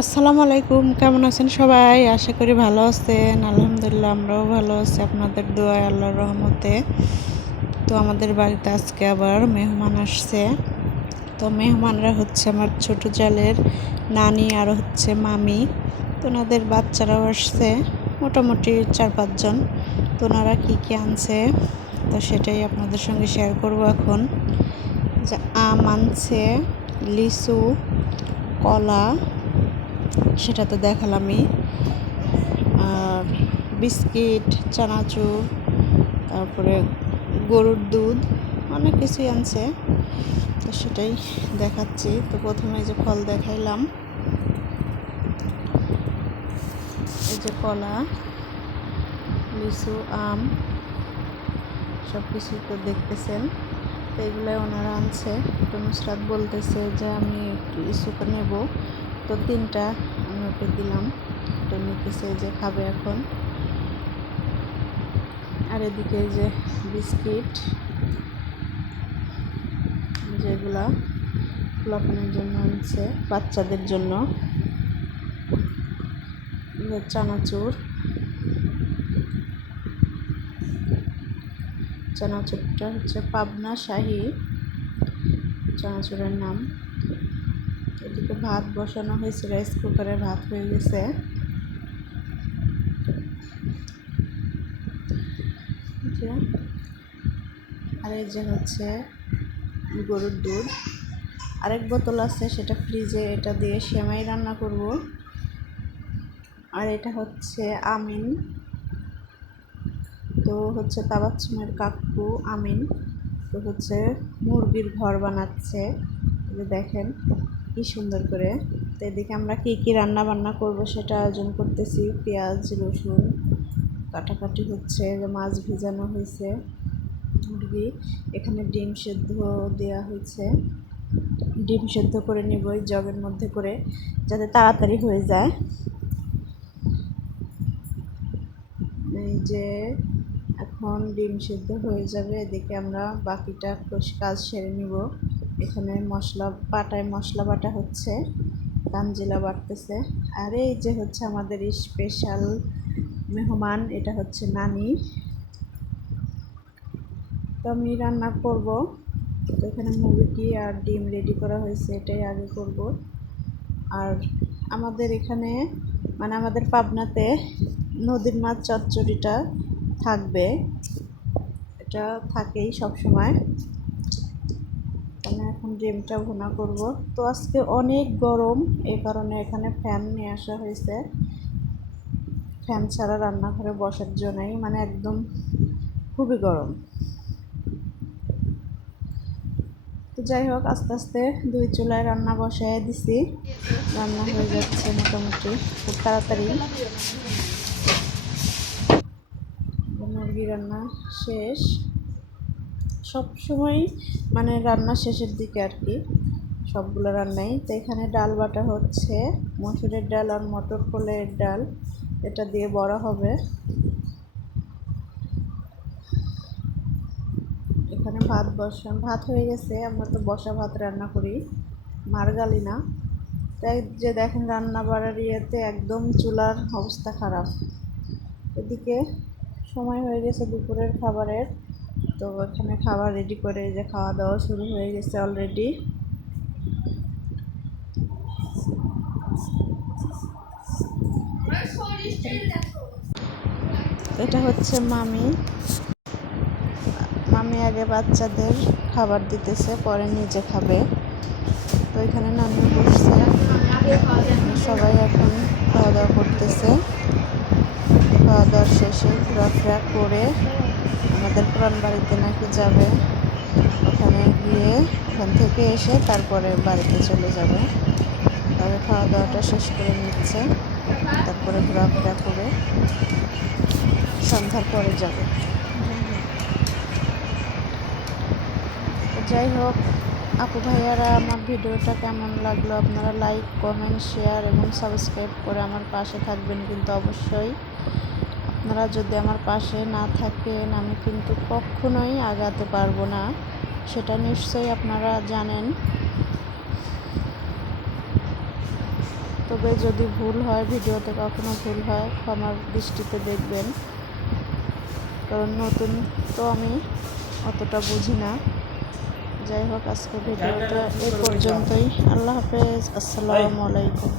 আসসালামু আলাইকুম, কেমন আছেন সবাই? আশা করি ভালো আছেন। আলহামদুলিল্লাহ, আমরাও ভালো আছি। আপনাদের দোয়ায় আল্লাহর রহমতে। তো আমাদের বাড়িতে আজকে আবার মেহমান আসছে। তো মেহমানরা হচ্ছে আমার ছোট জালের নানি আর হচ্ছে মামি। তো ওনাদের বাচ্চারাও আসছে, মোটামুটি চার পাঁচজন তো ওনারা কী কী আনছে, তো সেটাই আপনাদের সঙ্গে শেয়ার করব এখন। যে আম আনছে, লিচু, কলা সেটা তো দেখালামই। বিস্কিট, চানাচুর, তারপরে গরুর দুধ, অনেক কিছুই আনছে। তো সেটাই দেখাচ্ছি। তো প্রথমে যে ফল দেখাইলাম। এই যে কলা, লিচু, আম সব কিছুই তো দেখতেছেন। তো এগুলো ওনারা আনছে। তো নুসরাত বলতেছে যে, আমি একটু লিচুকে নেব। তো তিনটা আমি ওকে দিলাম। তো নিতেছে যে খাবে এখন। আর এদিকে যে বিস্কিট, যেগুলা লবণের জন্য আনছে, বাচ্চাদের জন্য। চানাচুর। চানাচুরটা হচ্ছে পাবনা শাহি। চানাচুরের নাম। এদিকে ভাত বসানো হয়েছে রাইস কুকারে ভাত হয়ে গেছে। আর এই যে হচ্ছে গরুর দুধ। আরেক বোতল আছে, সেটা ফ্রিজে এটা দিয়ে সেমাই রান্না করব। আর এটা হচ্ছে আমিন। তো হচ্ছে তাবাচ্ছুমের কাকু আমিন। তো হচ্ছে মুরগির ঘর বানাচ্ছে দেখেন। কি সুন্দর করে। তো এদিকে আমরা কী কী রান্না বান্না করব সেটা আয়োজন করতেছি। পেঁয়াজ, রসুন, কাটাকাটি হচ্ছে মাছ ভিজানো হয়েছে, মুরগি। এখানে ডিম সেদ্ধ দেওয়া হয়েছে। ডিম সেদ্ধ করে নিব ওই জগের মধ্যে করে, যাতে তাড়াতাড়ি হয়ে যায়। এই যে এখন ডিম সেদ্ধ হয়ে যাবে, এদিকে আমরা বাকিটা কাজ সেরে নিব। এখানে মশলা, বাটায় মশলা বাটা হচ্ছে তানজিলা বাটতেছে আর এই যে হচ্ছে আমাদের স্পেশাল মেহমান, এটা হচ্ছে নানি। তো আমি রান্না করব। তো এখানে মুরগি আর ডিম রেডি করা হয়েছে, এটাই আগে করব। আর আমাদের এখানে মানে আমাদের পাবনাতে নদীর মাছ চচ্চড়িটা থাকবে। এটা থাকেই সব সময় আমি এখন ডিমটা ভুনা করব। তো আজকে অনেক গরম এই কারণে এখানে ফ্যান নিয়ে আসা হয়েছে। ফ্যান ছাড়া রান্নাঘরে বসার জন্যই মানে একদম খুবই গরম। তো যাই হোক, আস্তে আস্তে দুই চুলায় রান্না বসায় দিছি। রান্না হয়ে যাচ্ছে মোটামুটি, খুব তাড়াতাড়ি। মুরগি রান্না শেষ। সব সময় মানে রান্না শেষের দিকে আর কি, সবগুলো রান্নাই। তো এখানে ডাল বাটা হচ্ছে, মসুরের ডাল আর মটর কলের ডাল, এটা দিয়ে বড়া হবে। এখানে ভাত বসা, ভাত হয়ে গেছে, আমরা তো বসা ভাত রান্না করি, মার গালি না। তাই যে দেখেন রান্না বাড়ার ইয়েতে একদম চুলার অবস্থা খারাপ। এদিকে সময় হয়ে গেছে দুপুরের খাবারের তো এখানে খাবার রেডি করে যে খাওয়া দাওয়া শুরু হয়ে গেছে অলরেডি এটা হচ্ছে মামি। মামি আগে বাচ্চাদের খাবার দিতেছে, পরে নিজে খাবে। তো এখানে নানি বসছে। সবাই এখন খাওয়া দাওয়া করতেছে। খাওয়া দাওয়ার শেষে ঘোরাফেরা করে আমাদের পুরান বাড়িতে নাকি যাবে। ওখানে গিয়ে ওখান থেকে এসে তারপরে বাড়িতে চলে যাবে। তবে খাওয়া দাওয়াটা শেষ করে নিচ্ছে। তারপরে ঘোরাফেরা করে সন্ধ্যার পরে যাবে। যাই হোক, আপু ভাইয়ারা, আমার ভিডিওটা কেমন লাগল? আপনারা লাইক কমেন্ট শেয়ার এবং সাবস্ক্রাইব করে আমার পাশে থাকবেন কিন্তু অবশ্যই। আপনারা যদি আমার পাশে না থাকেন, আমি কিন্তু কখনোই আগাতে পারব না। সেটা নিশ্চয়ই আপনারা জানেন। তবে যদি ভুল হয়, ভিডিওতে কখনো ভুল হয়, ক্ষমার দৃষ্টিতে দেখবেন। কারণ নতুন তো আমি অতটা বুঝি না। যাই হোক আজকে ভিডিওটা এ পর্যন্তই। আল্লাহ হাফেজ। আসসালামু আলাইকুম।